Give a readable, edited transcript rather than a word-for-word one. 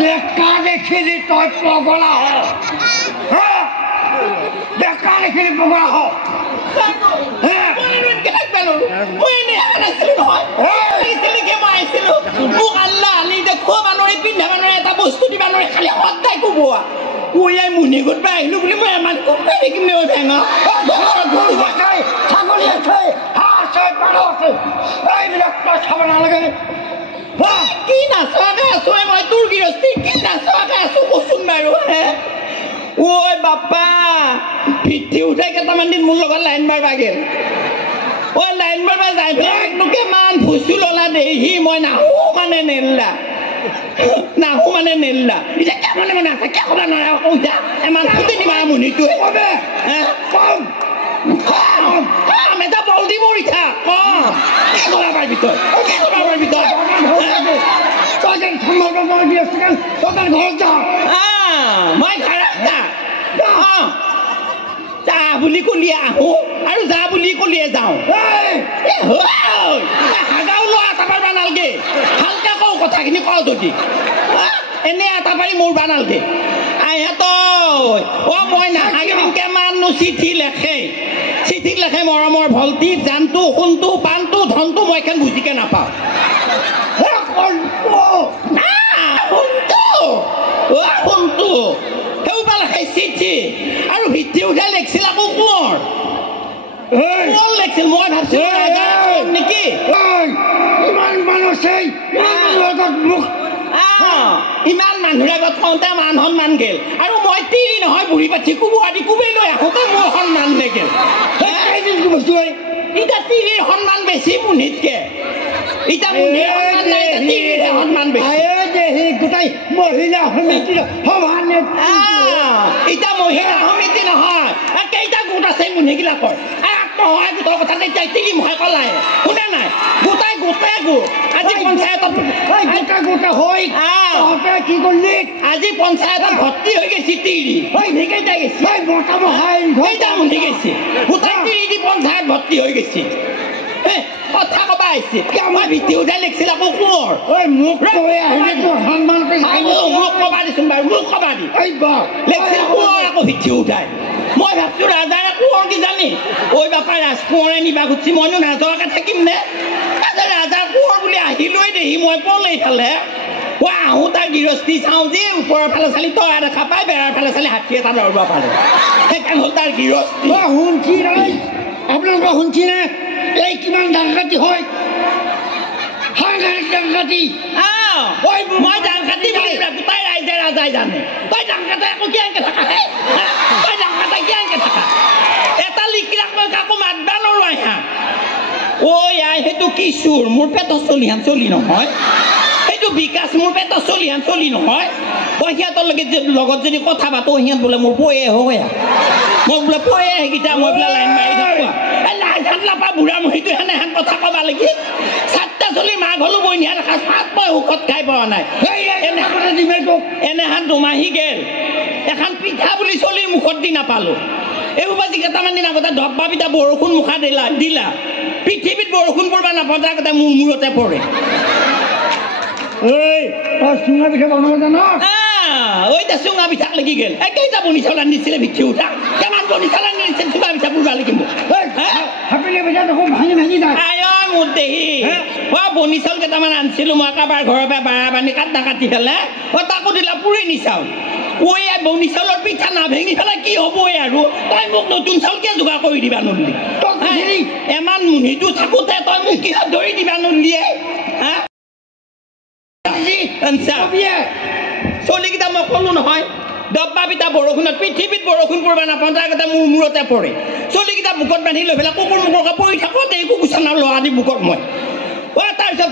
দেখা দেখিলি তই পগলা হ দেখা দেখিলি পগলা হ মোক আল্লাহ আনি দেখুৱা মানুহে পিন্ধা মানুহে এটা বস্তু দিবা নোৱাৰে খালি সদায় কোবোৱা কুয়াই মুনি গোট পাই আহিলো বুলি মই ইমান খুব পাই দেখিম নে ভেঙা ছাগলী আছে হাঁহ আছে পাৰ আছে এইবিলাক তই চাব নালাগে কি নাচোৱাকে আছো মই তোৰ গৃহস্থী কি নাচোৱাকে আছো কচোন বাৰু হে ঐ বাপ্পা পিঠি উঠাই কেইটামান দিন মোৰ লগত লাইন মাৰিবা গেল ঐ লাইন মাৰিবা যাই একদমকে মান ভুচি ললা দেহি মই নাহো মানে নেলা এতিয়া কেমনে মানে আছে কে ক'ব নোৱাৰা কৈছা এমান ফুটি দিবা মুনিটো কবে কম এটা বল দি মৰিছা কি কৰা পাৰিবি তই মই ঘৰত যা বুলি কলি আহো আৰু যা বুলি কলিয়ে যাওঁ হাগাও লোৱা তাপাৰ বানালগে ভালকে কওঁ কথাখিনি কওঁ যদি এনে এটা পাৰি মোৰ বানালগে আহে তই মই নাহাগিম কেমাননো চিঠি লেখে মৰমৰ ভলটি জানটো সোণটো পাণটো ধনটো মই এখন বুজিকে নাপাওঁ সোণটো সেইবা লেখে চিঠি আৰু ভিত্তি উঠাই লেখিছিল আকৌ কোঁৱৰ লেখিছিল মই ভাবছিলো নেকি ইমান মানুহৰ আগত কওঁতে মান সন্মান গেল আৰু মই তিৰি নহয় বুঢ়ী পাঠি কোবোৱাদি কোবেই লৈ আহোঁতে মোৰ সন্মান নেগেল এতিয়া তিৰিৰ সন্মান বেছি মুনিতকে এতিয়া তিৰিৰ সন্মান বেছি গোটাই মহিলা সমিতিৰ সভানে এতিয়া মহিলা সমিতি নহয় কেইটা গোট আছে মুনিগিলাকৰ নহয় গোটৰ কথা তেতিয়া তিৰি মহাই কলাই শুনে নাই গোটাই গোট আজি পঞ্চায়তত গোটা হৈ কি কৰিলি আজি পঞ্চায়তত ভৰ্তি হৈ গৈছে তিৰি কেইটা গৈছে কেইটা মুনি গৈছে গোটাই তিৰি দি পঞ্চায়ত ভৰ্তি হৈ গৈছে কথা কবা আহিছে মই ভিত্তি উঠাই লিখিছিল আকৌ কোঁৱৰ মোক কবা দিছোন বাৰু মোক কবা দি লিখিছিল কোঁৱৰ আকৌ ভিত্তি উঠাই মই ভাবছো ৰাজাৰে কোঁৱৰ কি জানি ঐ বাপা ৰাজকোঁৱৰে নিবা খুজিছে মইনো নাযোৱাকে থাকিম নে ৰাজা কোঁৱৰ বুলি আহিলৈ দেহি মই পলেই ফালে আহো তাৰ গৃহস্থী চাওঁ যে ওপৰৰ ফালে চালি তৰা দেখা পাই বেৰাৰ ফালে চালি হাতী এটা ধৰিব পাৰে সেইকাৰণ হ'ল তাৰ গৃহস্থী শুনছি নাই আপোনালোকে শুনছি নে এই কিমান ডাংকাটি হয় সাংঘাতিক ডাংকাটি মই ডাংকাটি বুলি গোটাই ৰাইজে ৰাজাই জানে তই ডাংকাটা একো কিয়ানকে থাকা তই ডাংকাটা কিয়ানকে থাকা এটা লিখিলাক মই কাকো মাতবা নোৱাৰো আহা আই সেইটো কি চুৰ মোৰ পেটৰ চলিহান চলি নহয় সেইটো বিকাশ মোৰ পেটৰ চলিহান চলি নহয় মই সিহঁতৰ লগত যদি কথা পাতো সিহঁত বোলে মোৰ পয়ে হয় মই বোলে পয়ে সেইকেইটা মই বোলে লাইন মাৰি থাকোঁ লাইন নাপা বুঢ়া মহিটো সেনেহেন কথা কবা লাগি চাৰিটা চলি মাঘ হলো বই নিয়া দেখা পাত মই ঔষধ খাই পোৱা নাই এনেহান দুমাহী গেল এখন পিঠা বুলি চলিৰ মুখত দি নাপালো এইবাজি কেইটামান দিন আগতে ধব্বা পিঠা বৰষুণ মুখা দিলা পৃথিৱীত বৰষুণ পৰিবা নাপতা আগতে মোৰ মূৰতে পৰে চুঙা পিঠা বনাব জানো চুঙা পিঠাক লাগি গেল কেইটা বনি চাউল আনিছিলে ভিত্তি উঠা কেমান বনি চাউল আনিছিল চুঙা পিঠা পুৰবা লাগিব মোৰ দেহি বনি চাউল কেইটামান আনিছিলো মই কাৰোবাৰ ঘৰৰ পৰা বাৰা বানি কাটি পেলাই তাকো দিলা পুৰি নি চাউল বনি চাউলৰ পিঠা নাভেঙি পেলাই কি হ'ব আৰু তই মোক নতুন চাউল কিয় যোগাৰ কৰি দিবা নলি এমান মুনিটো থাকোতে তই মোক কিহত ধৰি দিবা নলিয়ে চলিকেইটা মই ক'লো নহয় ডব্বা পিঠা বৰষুণত পৃথিৱীত বৰষুণ পৰিব নাপাওঁ তাৰ আগতে মোৰ মূৰতে পৰে চলিকেইটা বুকত বান্ধি লৈ পেলাই কুকুৰ মুকুৰকে পৰি থাকোঁতে কুকুৰ চানাৰ ল'ৰা দি বুকত মই তাৰপিছত